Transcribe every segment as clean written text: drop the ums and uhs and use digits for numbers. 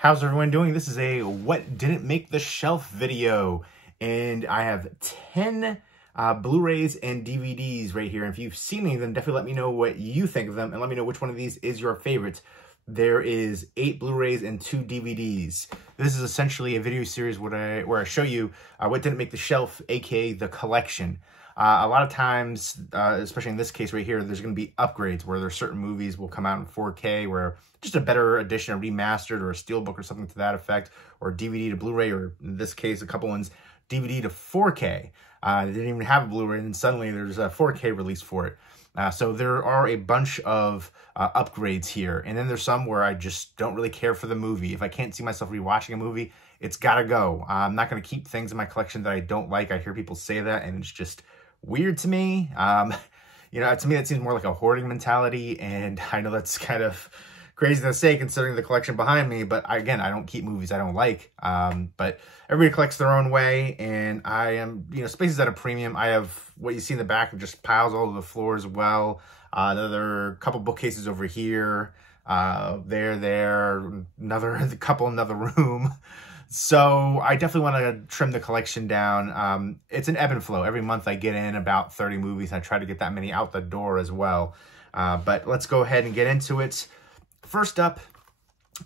How's everyone doing? This is a what didn't make the shelf video, and I have 10 Blu-rays and DVDs right here. And if you've seen any of them, definitely let me know what you think of them and let me know which one of these is your favorite. There is 8 Blu-rays and 2 DVDs. This is essentially a video series where I show you what didn't make the shelf, aka the collection. A lot of times, especially in this case right here, there's going to be upgrades where there's certain movies will come out in 4K where just a better edition, a remastered or a steelbook or something to that effect, or DVD to Blu-ray, or in this case, a couple ones, DVD to 4K. They didn't even have a Blu-ray, and then suddenly there's a 4K release for it. So there are a bunch of upgrades here, and then there's some where I just don't really care for the movie. If I can't see myself rewatching a movie, it's gotta go. I'm not gonna keep things in my collection that I don't like. I hear people say that, and it's just weird to me. You know, to me, that seems more like a hoarding mentality, and I know that's kind of crazy to say considering the collection behind me, but again, I don't keep movies I don't like. But everybody collects their own way, and I am, you know, space is at a premium. I have what you see in the back of just piles all over the floor as well. Another couple bookcases over here, another couple in another room. So I definitely want to trim the collection down. It's an ebb and flow. Every month I get in about 30 movies. I try to get that many out the door as well. But let's go ahead and get into it. First up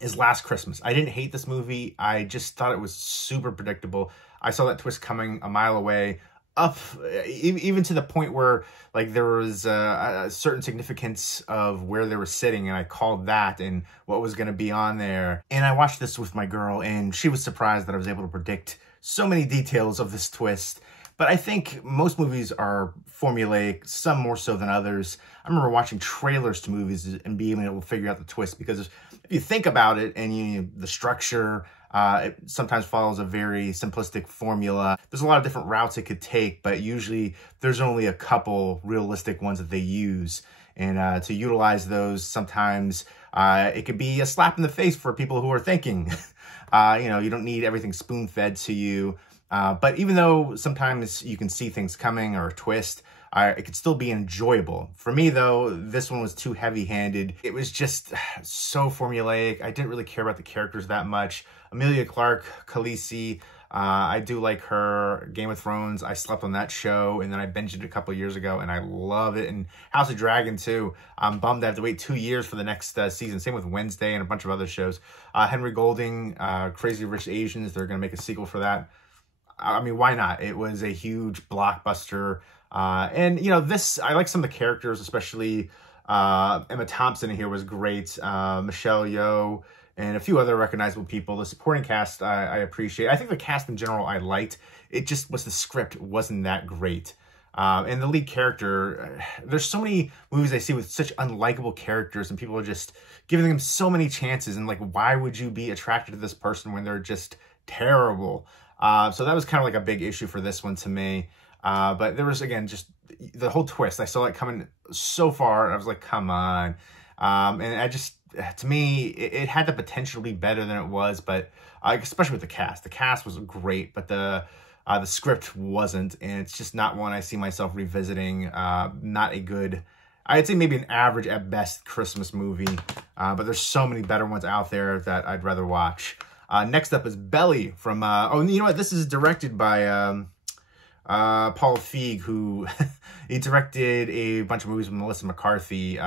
is Last Christmas. I didn't hate this movie. I just thought it was super predictable. I saw that twist coming a mile away, even to the point where like there was a certain significance of where they were sitting, and I called that and what was going to be on there. And I watched this with my girl, and she was surprised that I was able to predict so many details of this twist. But I think most movies are formulaic, some more so than others. I remember watching trailers to movies and being able to figure out the twist, because if you think about it and the structure, it sometimes follows a very simplistic formula. There's a lot of different routes it could take, but usually there's only a couple realistic ones that they use. And to utilize those, sometimes it could be a slap in the face for people who are thinking. You know, you don't need everything spoon-fed to you. But even though sometimes you can see things coming or a twist, it could still be enjoyable. For me, though, this one was too heavy-handed. It was just so formulaic. I didn't really care about the characters that much. Emilia Clarke, Khaleesi, I do like her. Game of Thrones, I slept on that show, and then I binged it a couple years ago, and I love it. And House of Dragon, too. I'm bummed I have to wait 2 years for the next season. Same with Wednesday and a bunch of other shows. Henry Golding, Crazy Rich Asians, they're going to make a sequel for that. I mean, why not? It was a huge blockbuster. And, you know, I like some of the characters, especially Emma Thompson in here was great. Michelle Yeoh and a few other recognizable people. The supporting cast, I appreciate. I think the cast in general I liked. It just was the script wasn't that great. And the lead character, there's so many movies I see with such unlikable characters, and people are just giving them so many chances. And, like, why would you be attracted to this person when they're just terrible? So that was kind of like a big issue for this one to me. But there was, again, just the whole twist. I saw it coming so far. I was like, come on. And I just, to me, it had the potential to be better than it was. But especially with the cast. The cast was great, but the script wasn't. And it's just not one I see myself revisiting. Not a good, I'd say maybe an average at best Christmas movie. But there's so many better ones out there that I'd rather watch. Next up is Belly from, oh, you know what? This is directed by Paul Feig, who he directed a bunch of movies with Melissa McCarthy.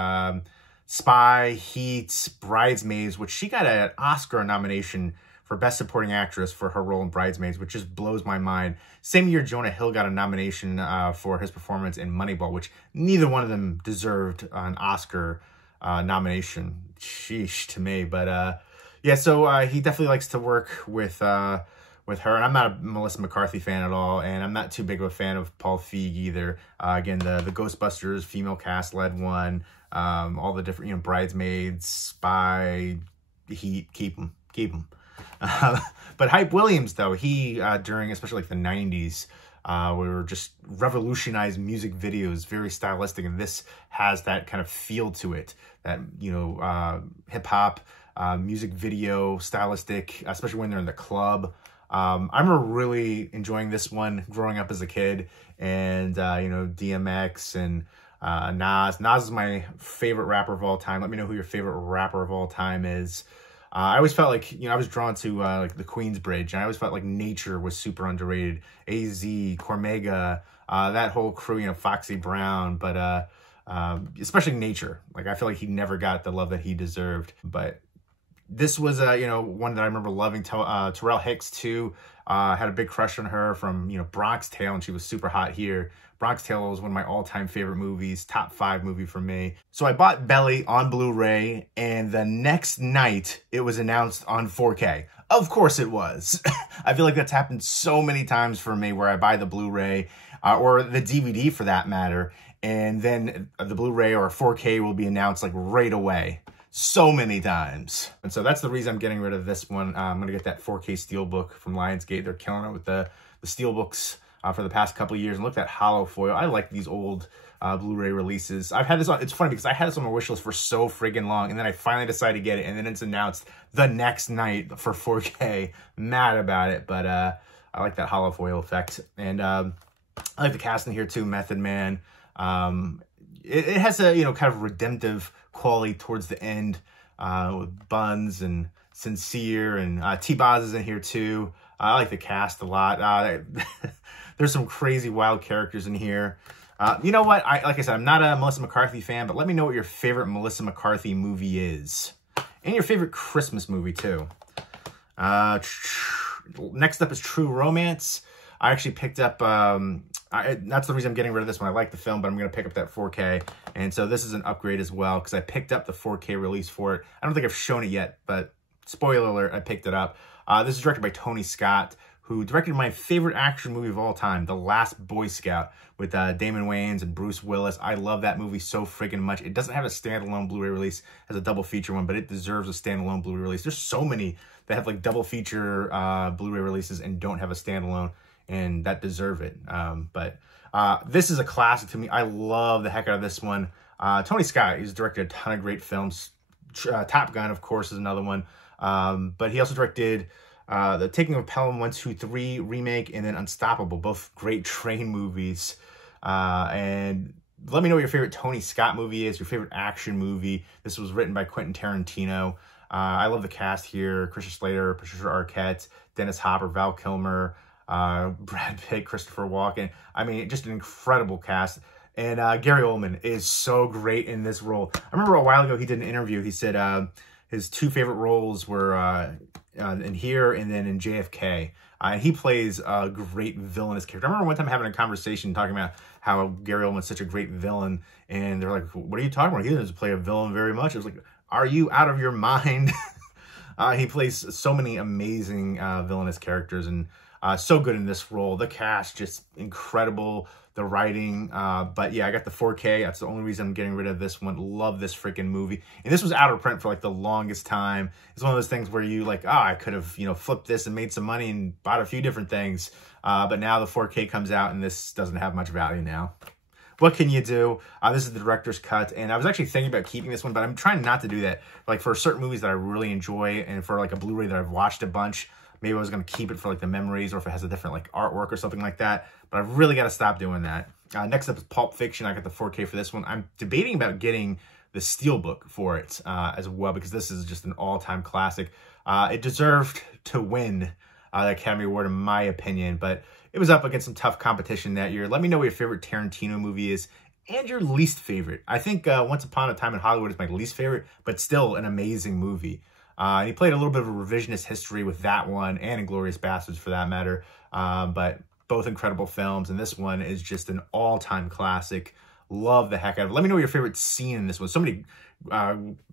Spy, Heat, Bridesmaids, which she got an Oscar nomination for Best Supporting Actress for her role in Bridesmaids, which just blows my mind. Same year, Jonah Hill got a nomination for his performance in Moneyball, which neither one of them deserved an Oscar nomination. Sheesh to me, but yeah, so he definitely likes to work with her, and I'm not a Melissa McCarthy fan at all, and I'm not too big of a fan of Paul Feig either. Again, the Ghostbusters female cast led one, all the different, you know, Bridesmaids, Spy, Heat, keep them. But Hype Williams, though, he during especially like the 90s, were just revolutionized music videos, very stylistic, and this has that kind of feel to it, that, you know, hip hop. Music video, stylistic, especially when they're in the club. I remember really enjoying this one growing up as a kid, and, you know, DMX and Nas. Nas is my favorite rapper of all time. Let me know who your favorite rapper of all time is. I always felt like, I was drawn to like the Queensbridge, and I always felt like Nature was super underrated. AZ, Cormega, that whole crew, Foxy Brown, but especially Nature. Like, I feel like he never got the love that he deserved. But this was, one that I remember loving. Terrell Hicks, too. Had a big crush on her from, Bronx Tale, and she was super hot here. Bronx Tale was one of my all-time favorite movies, top 5 movie for me. So I bought Belly on Blu-ray, and the next night, it was announced on 4K. Of course it was. I feel like that's happened so many times for me, where I buy the Blu-ray, or the DVD for that matter, and then the Blu-ray or 4K will be announced like right away. So many times. And so that's the reason I'm getting rid of this one. I'm going to get that 4K Steelbook from Lionsgate. They're killing it with the Steelbooks for the past couple of years. And look at that hollow foil. I like these old Blu-ray releases. I've had this on, it's funny because I had this on my wish list for so friggin' long, and then I finally decided to get it, and then it's announced the next night for 4K. Mad about it, but I like that hollow foil effect. And I like the cast in here too. Method Man. It has a, kind of redemptive quality towards the end, with Buns and Sincere, and T-Boz is in here too. I like the cast a lot. There's some crazy wild characters in here. You know what? Like I said, I'm not a Melissa McCarthy fan, but let me know what your favorite Melissa McCarthy movie is. And your favorite Christmas movie too. Next up is True Romance. I actually picked up, that's the reason I'm getting rid of this one. I like the film, but I'm going to pick up that 4K. And so this is an upgrade as well, because I picked up the 4K release for it. I don't think I've shown it yet, but spoiler alert, I picked it up. This is directed by Tony Scott, who directed my favorite action movie of all time, The Last Boy Scout, with Damon Wayans and Bruce Willis. I love that movie so freaking much. It doesn't have a standalone Blu-ray release, it has a double feature one, but it deserves a standalone Blu-ray release. There's so many that have like double feature Blu-ray releases and don't have a standalone, and that deserve it. But this is a classic to me. I love the heck out of this one. Tony Scott, he's directed a ton of great films. Top Gun, of course, is another one. But he also directed The Taking of Pelham 1, 2, 3 remake, and then Unstoppable, both great train movies. And let me know what your favorite Tony Scott movie is, your favorite action movie. This was written by Quentin Tarantino. I love the cast here. Christian Slater, Patricia Arquette, Dennis Hopper, Val Kilmer, Brad Pitt, Christopher Walken. I mean, just an incredible cast. And Gary Oldman is so great in this role. I remember a while ago he did an interview. He said his 2 favorite roles were in here and then in JFK. And he plays a great villainous character. I remember one time having a conversation talking about how Gary Oldman's such a great villain. And they're like, what are you talking about? He doesn't play a villain very much. I was like, are you out of your mind? He plays so many amazing villainous characters, and so good in this role. The cast, just incredible. The writing, but yeah, I got the 4K. That's the only reason I'm getting rid of this one. Love this freaking movie. And this was out of print for like the longest time. It's one of those things where you like, I could have, flipped this and made some money and bought a few different things. But now the 4K comes out and this doesn't have much value now. What can you do? This is the director's cut, and I was actually thinking about keeping this one, but I'm trying not to do that. Like for certain movies that I really enjoy, and for like a Blu-ray that I've watched a bunch, maybe I was going to keep it for like the memories, or if it has a different like artwork or something like that. But I've really got to stop doing that. Next up is Pulp Fiction. I got the 4K for this one. I'm debating about getting the Steelbook for it as well, because this is just an all-time classic. It deserved to win the Academy Award in my opinion, but it was up against some tough competition that year. Let me know what your favorite Tarantino movie is and your least favorite. I think Once Upon a Time in Hollywood is my least favorite, but still an amazing movie. He played a little bit of a revisionist history with that one, and Inglourious Basterds for that matter. But both incredible films, and this one is just an all-time classic. Love the heck out of it. Let me know your favorite scene in this one. So many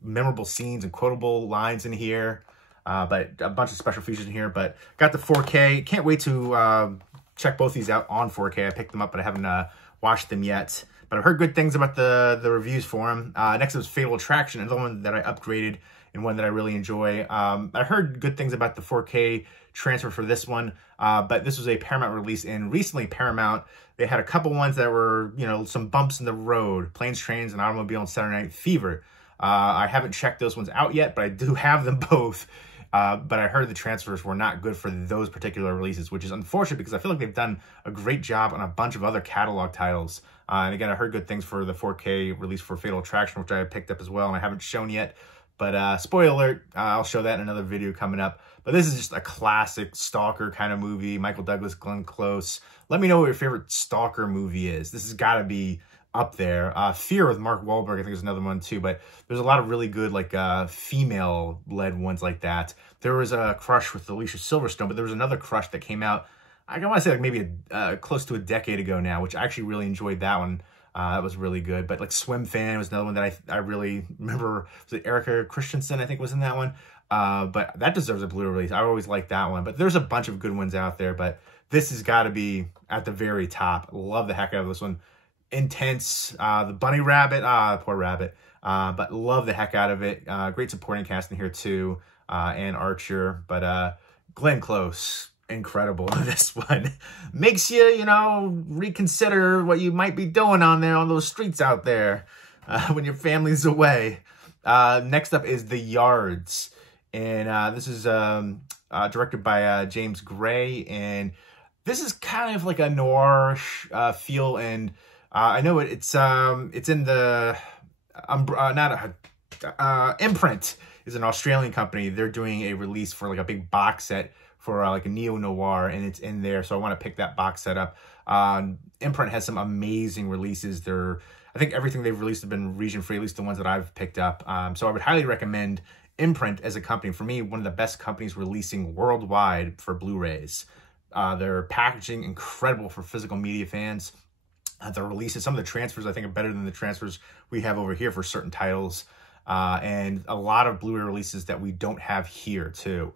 memorable scenes and quotable lines in here, but a bunch of special features in here. But got the 4K. Can't wait to check both these out on 4K. I picked them up, but I haven't watched them yet. But I've heard good things about the reviews for them. Next is Fatal Attraction, another one that I upgraded and one that I really enjoy. I heard good things about the 4K transfer for this one, but this was a Paramount release, and recently Paramount, they had a couple ones that were, some bumps in the road. Planes, Trains, and Automobile and Saturday Night Fever. I haven't checked those ones out yet, but I do have them both. But I heard the transfers were not good for those particular releases, which is unfortunate because I feel like they've done a great job on a bunch of other catalog titles. And again, I heard good things for the 4K release for Fatal Attraction, which I picked up as well, and I haven't shown yet. But spoiler alert, I'll show that in another video coming up. But this is just a classic stalker kind of movie. Michael Douglas, Glenn Close. Let me know what your favorite stalker movie is. This has got to be up there. Fear with Mark Wahlberg, I think, is another one too. But there's a lot of really good, like, female-led ones like that. There was a Crush with Alicia Silverstone, but there was another Crush that came out, I want to say, like, maybe close to a decade ago now, which I actually really enjoyed that one. That was really good. But, like, Swim Fan was another one that I really remember. Was it Erica Christensen, I think, was in that one? But that deserves a Blu-ray release. I always liked that one. But there's a bunch of good ones out there. But this has got to be at the very top. Love the heck out of this one. Intense. The bunny rabbit. Poor rabbit. But love the heck out of it. Great supporting cast in here, too. And Archer. But Glenn Close, incredible in this one. Makes you, you know, reconsider what you might be doing on there on those streets out there when your family's away. Next up is The Yards. And this is directed by James Gray. And this is kind of like a noir feel. And I know it's in the Imprint is an Australian company. They're doing a release for like a big box set for like a neo-noir, and it's in there. So I want to pick that box set up. Imprint has some amazing releases. I think everything they've released have been region-free, at least the ones that I've picked up. So I would highly recommend Imprint as a company. For me, one of the best companies releasing worldwide for Blu-rays. Their packaging, incredible for physical media fans. The releases, some of the transfers I think are better than the transfers we have over here for certain titles. And a lot of Blu-ray releases that we don't have here too.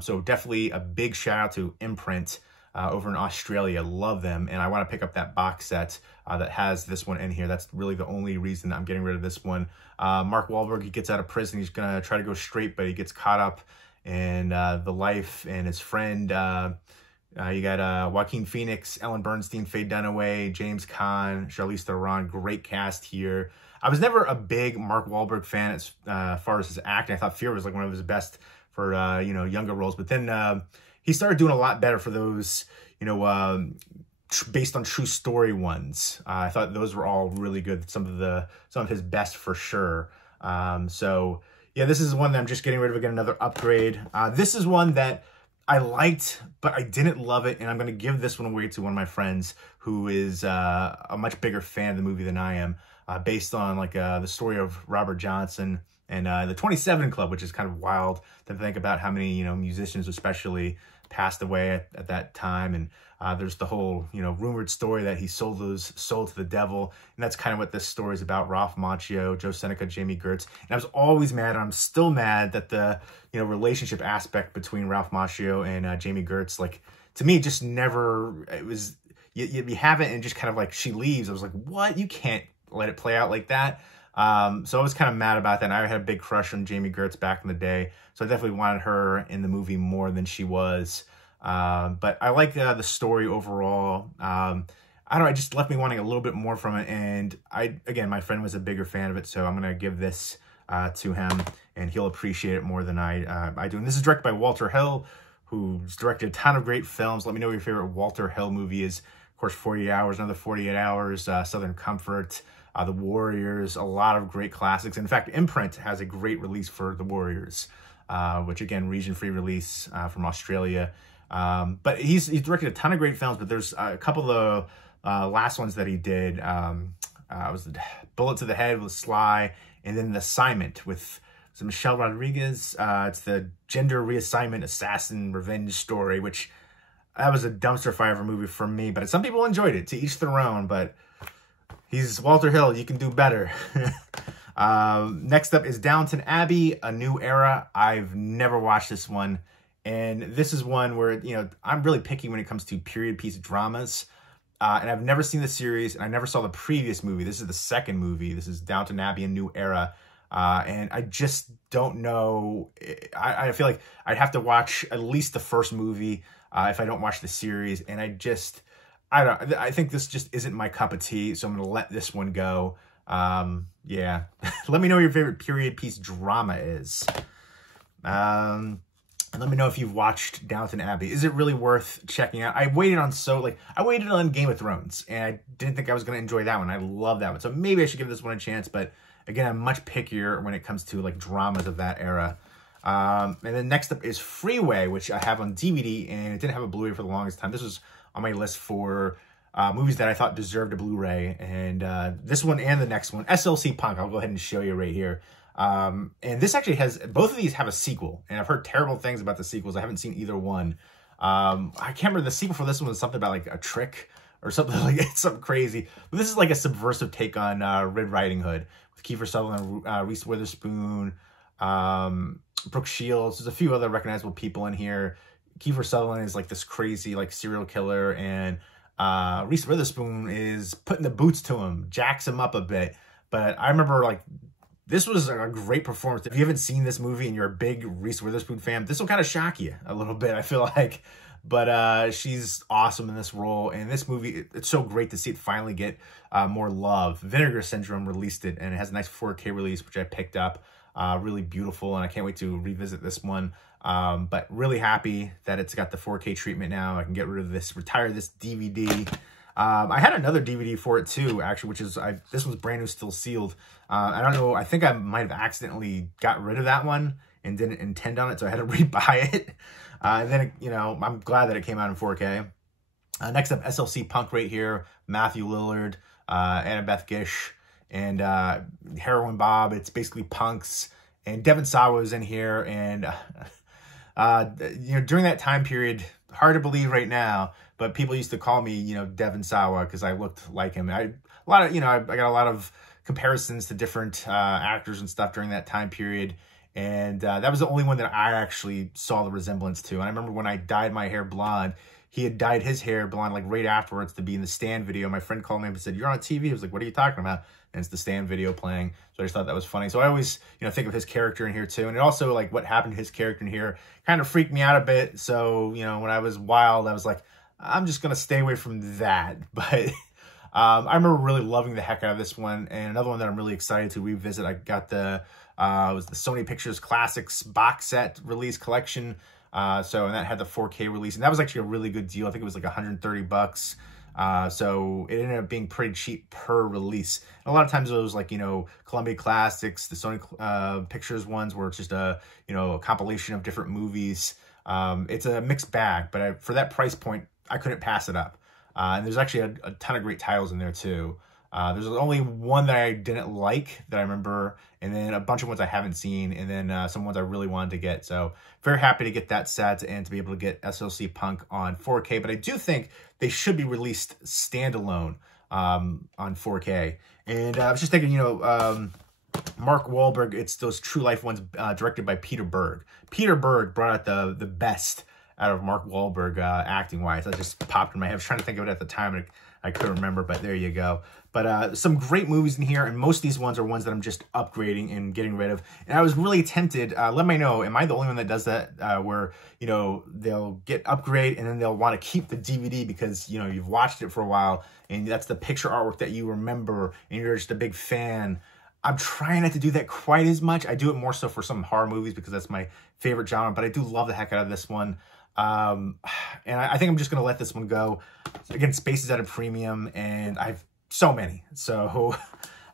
So definitely a big shout out to Imprint over in Australia. Love them. And I want to pick up that box set that has this one in here. That's really the only reason that I'm getting rid of this one. Mark Wahlberg, he gets out of prison. He's going to try to go straight, but he gets caught up in the life and his friend. You got Joaquin Phoenix, Ellen Bernstein, Faye Dunaway, James Caan, Charlize Theron. Great cast here. I was never a big Mark Wahlberg fan as far as his acting. I thought Fear was like one of his best for, you know, younger roles. But then he started doing a lot better for those, you know, based on true story ones. I thought those were all really good. Some of his best for sure. So yeah, this is one that I'm just getting rid of. Again, another upgrade. This is one that I liked, but I didn't love it. And I'm going to give this one away to one of my friends who is a much bigger fan of the movie than I am, based on like the story of Robert Johnson and the 27 Club, which is kind of wild to think about how many, you know, musicians especially passed away at that time. And there's the whole, you know, rumored story that he sold to the devil. And that's kind of what this story is about. Ralph Macchio, Joe Seneca, Jamie Gertz. And I was always mad, and I'm still mad that the, you know, relationship aspect between Ralph Macchio and Jamie Gertz, like, to me, just never, it was, you have it and just kind of like, she leaves. I was like, what? You can't let it play out like that. So I was kind of mad about that. And I had a big crush on Jamie Gertz back in the day. So I definitely wanted her in the movie more than she was. But I like the story overall. I don't know, it just left me wanting a little bit more from it. And again, my friend was a bigger fan of it, so I'm going to give this to him, and he'll appreciate it more than I do. And this is directed by Walter Hill, who's directed a ton of great films. Let me know what your favorite Walter Hill movie is. Of course, 48 Hours, Another 48 Hours, Southern Comfort, The Warriors, a lot of great classics. In fact, Imprint has a great release for The Warriors, which again, region-free release from Australia. But he's directed a ton of great films, but there's a couple of the last ones that he did. Was Bullet to the Head with Sly, and then The Assignment with Michelle Rodriguez. It's the gender reassignment assassin revenge story, which that was a dumpster fire of a movie for me, but some people enjoyed it. To each their own, but he's Walter Hill. You can do better. Next up is Downton Abbey, A New Era. I've never watched this one. And this is one where, you know, I'm really picky when it comes to period piece dramas. And I've never seen the series, and I never saw the previous movie. This is the second movie. This is Downton Abbey, A New Era. And I just don't know. I feel like I'd have to watch at least the first movie if I don't watch the series. And I think this just isn't my cup of tea, so I'm going to let this one go. Yeah. Let me know what your favorite period piece drama is. And let me know if you've watched Downton Abbey. Is it really worth checking out? I waited on Game of Thrones, and I didn't think I was going to enjoy that one. I love that one. So maybe I should give this one a chance. But Again, I'm much pickier when it comes to like dramas of that era. And then next up is Freeway, which I have on DVD, and it didn't have a Blu-ray for the longest time. This was on my list for movies that I thought deserved a Blu-ray, and this one and the next one, SLC Punk, I'll go ahead and show you right here. And this actually has, both of these have a sequel, and I've heard terrible things about the sequels. I haven't seen either one. I can't remember, the sequel for this one was something about like a trick or something like it's something crazy. But this is like a subversive take on Red Riding Hood with Kiefer Sutherland, Reese Witherspoon, Brooke Shields. There's a few other recognizable people in here. Kiefer Sutherland is like this crazy like serial killer, and Reese Witherspoon is putting the boots to him, jacks him up a bit. But I remember like this was a great performance. If you haven't seen this movie and you're a big Reese Witherspoon fan, this will kind of shock you a little bit, I feel like. But she's awesome in this role. And this movie, it's so great to see it finally get more love. Vinegar Syndrome released it, and it has a nice 4K release, which I picked up. Really beautiful, and I can't wait to revisit this one. But really happy that it's got the 4K treatment now. I can get rid of this, retire this DVD. I had another DVD for it too, actually, which is, this one's brand new, still sealed. I don't know, I think I might have accidentally got rid of that one and didn't intend on it, so I had to rebuy it. And then, you know, I'm glad that it came out in 4K. Next up, SLC Punk right here, Matthew Lillard, Annabeth Gish, and Heroin Bob. It's basically punks, and Devon Sawa is in here, and you know, during that time period, hard to believe right now, but people used to call me, you know, Devon Sawa because I looked like him. I got a lot of comparisons to different actors and stuff during that time period, and that was the only one that I actually saw the resemblance to. And I remember when I dyed my hair blonde, he had dyed his hair blonde like right afterwards to be in the Stand video. My friend called me up and said, "You're on TV." I was like, "What are you talking about?" And it's the Stand video playing. So I just thought that was funny. So I always, you know, think of his character in here too. And it also, like, what happened to his character in here kind of freaked me out a bit. So, you know, when I was wild, I was like, I'm just going to stay away from that. But I remember really loving the heck out of this one. And another one that I'm really excited to revisit, I got the, it was the Sony Pictures Classics box set release collection. And that had the 4K release, and that was actually a really good deal. I think it was like 130 bucks. So it ended up being pretty cheap per release. And a lot of times those, like, you know, Columbia Classics, the Sony Pictures ones, where it's just a, you know, a compilation of different movies. It's a mixed bag, but for that price point, I couldn't pass it up. And there's actually a ton of great titles in there too. There's only one that I didn't like that I remember, and then a bunch of ones I haven't seen, and then some ones I really wanted to get. So very happy to get that set and to be able to get SLC Punk on 4K. But I do think they should be released standalone on 4K. And I was just thinking, you know, Mark Wahlberg, it's those True Life ones directed by Peter Berg. Peter Berg brought out the best out of Mark Wahlberg acting-wise. That just popped in my head. I was trying to think of it at the time, and I couldn't remember, but there you go. But some great movies in here, and most of these ones are ones that I'm just upgrading and getting rid of. And I was really tempted, let me know, am I the only one that does that, where, you know, they'll get upgrade and then they'll want to keep the DVD because, you know, you've watched it for a while, and that's the picture artwork that you remember, and you're just a big fan. I'm trying not to do that quite as much. I do it more so for some horror movies because that's my favorite genre, but I do love the heck out of this one. And I think I'm just going to let this one go. Again, space is at a premium, and I've so many. So,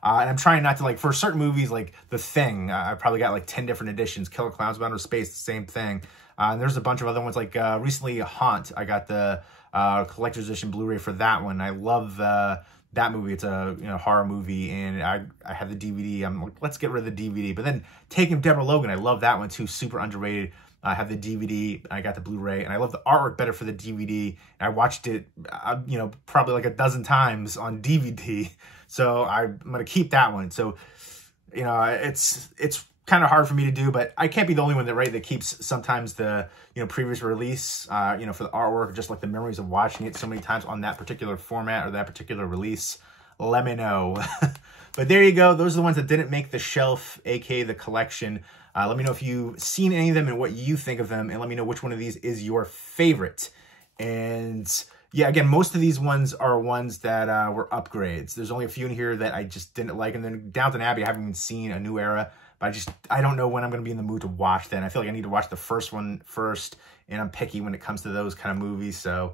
and I'm trying not to, like, for certain movies, like The Thing, I probably got like 10 different editions. Killer Clowns of Outer Space, the same thing. And there's a bunch of other ones, like recently Haunt. I got the collector's edition Blu-ray for that one. I love that movie. It's a, you know, horror movie, and I have the DVD. I'm like, let's get rid of the DVD. But then Taking Deborah Logan, I love that one too. Super underrated. I have the DVD, I got the Blu-ray, and I love the artwork better for the DVD. I watched it, you know, probably like a dozen times on DVD. So I'm going to keep that one. So, you know, it's kind of hard for me to do, but I can't be the only one that keeps sometimes the, you know, previous release, you know, for the artwork, just like the memories of watching it so many times on that particular format or that particular release. Let me know. But there you go. Those are the ones that didn't make the shelf, aka the collection. Let me know if you've seen any of them and what you think of them, and let me know which one of these is your favorite. And yeah, again, most of these ones are ones that were upgrades. There's only a few in here that I just didn't like. And then Downton Abbey, I haven't even seen A New Era, but I don't know when I'm going to be in the mood to watch that. And I feel like I need to watch the first one first, and I'm picky when it comes to those kind of movies. So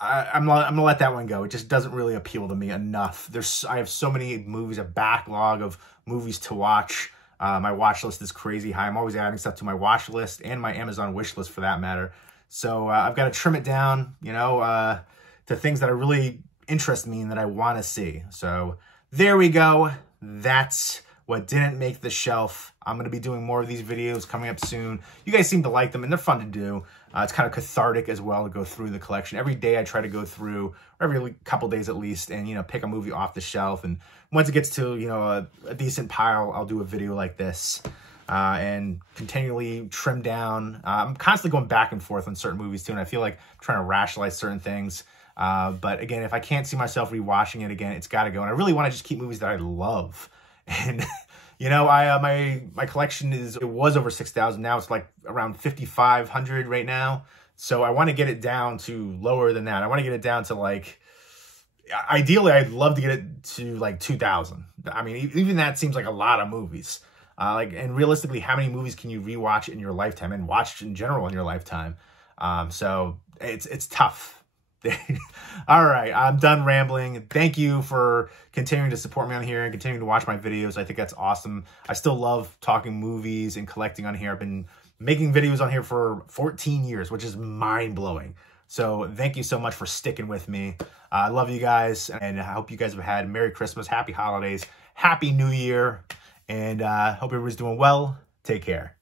I'm gonna let that one go. It just doesn't really appeal to me enough. I have so many movies, a backlog of movies to watch. My watch list is crazy high. I'm always adding stuff to my watch list and my Amazon wish list for that matter. So I've got to trim it down, you know, to things that are really interest me and that I want to see. So there we go. That's what didn't make the shelf. I'm going to be doing more of these videos coming up soon. You guys seem to like them, and they're fun to do. It's kind of cathartic as well to go through the collection. Every day I try to go through, or every couple days at least, and, you know, pick a movie off the shelf. And once it gets to, you know, a decent pile, I'll do a video like this and continually trim down. I'm constantly going back and forth on certain movies too, and I feel like I'm trying to rationalize certain things. But again, if I can't see myself rewatching it again, it's got to go. And I really want to just keep movies that I love. And you know, my collection it was over 6,000. Now it's like around 5,500 right now. So I want to get it down to lower than that. I want to get it down to like, ideally, I'd love to get it to like 2,000. I mean, even that seems like a lot of movies. And realistically, how many movies can you rewatch in your lifetime and watch in general in your lifetime? So it's tough. All right, I'm done rambling. Thank you for continuing to support me on here and continuing to watch my videos. I think that's awesome. I still love talking movies and collecting on here. I've been making videos on here for 14 years, which is mind-blowing. So thank you so much for sticking with me. I love you guys, and I hope you guys have had Merry Christmas, Happy Holidays, Happy New Year, and hope everybody's doing well. Take care.